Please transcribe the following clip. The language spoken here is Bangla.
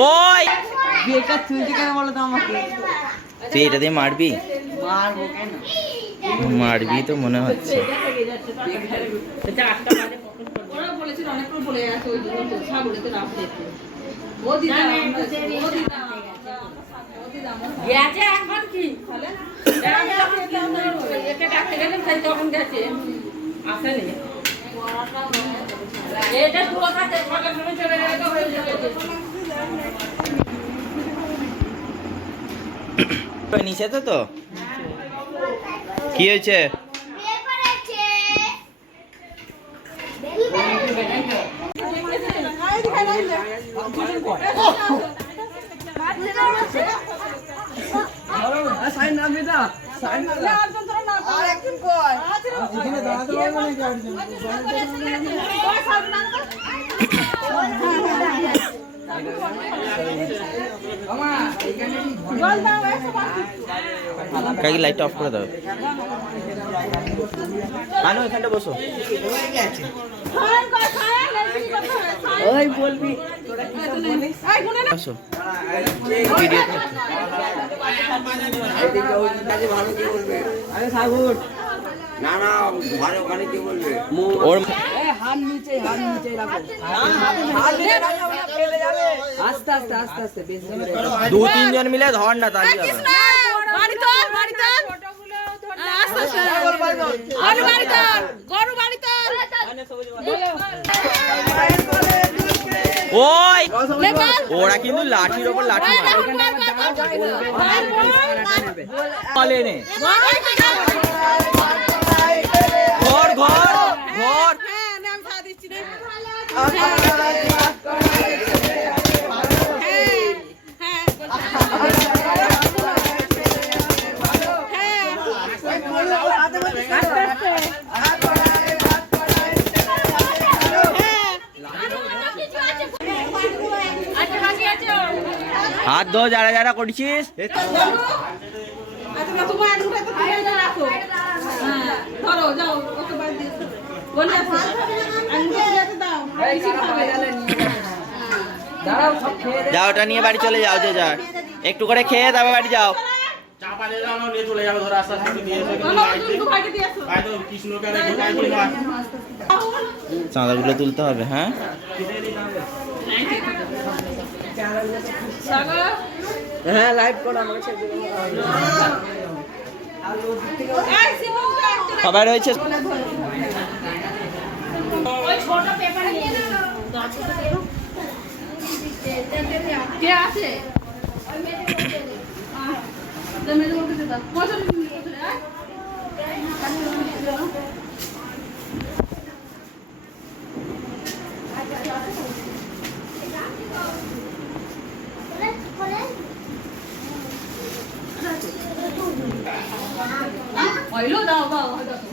ওই! বেকার চুলছে কেন বলো তো আমাকে? তুই এটা দিয়ে মারবি? মারবো কেন? মারবি তো মনে হচ্ছে। আসেনি এটা পুরো খাতে চলে গেলে তো হয়ে যাবে। নিচে তো তো কি হয়েছে সাইন না বেটা সাইন না আর একজন কই এখানে দাঁড়াতে কাকি লাইটটা অফ করে দাও। আনো এখানটা বসো। ওই বলবি বসো। ভিডিও না না ঘরে ওখানে কি বলবে? ওর হাত নিচে হাত নিচে রাখো। হাত নিচে রাখো না ফেলে যাবে আস্তে আস্তে আস্তে আস্তে বেশি দু তিনজন মিলে ধর না তাহলে বাড়ি তোল বাড়ি তোল। আস্তে আস্তে। গরু বাড়ি তোল গরু বাড়ি তোল। ওই ওরা কিন্তু লাঠির ওপর লাঠি মারে বলে নে ঘর ঘর ঘর হ্যাঁ নাম সাথ দিচ্ছি রে হাত ধো যারা যারা করছিস। ধরো যাও যাও ওটা নিয়ে বাড়ি চলে যাও যে যা একটু করে খেয়ে তবে বাড়ি যাও। চাঁদাগুলো তুলতে হবে হ্যাঁ? হ্যাঁ লাইভ করো আমাকে সবাই রয়েছে? কে আছে দাও দাও দাও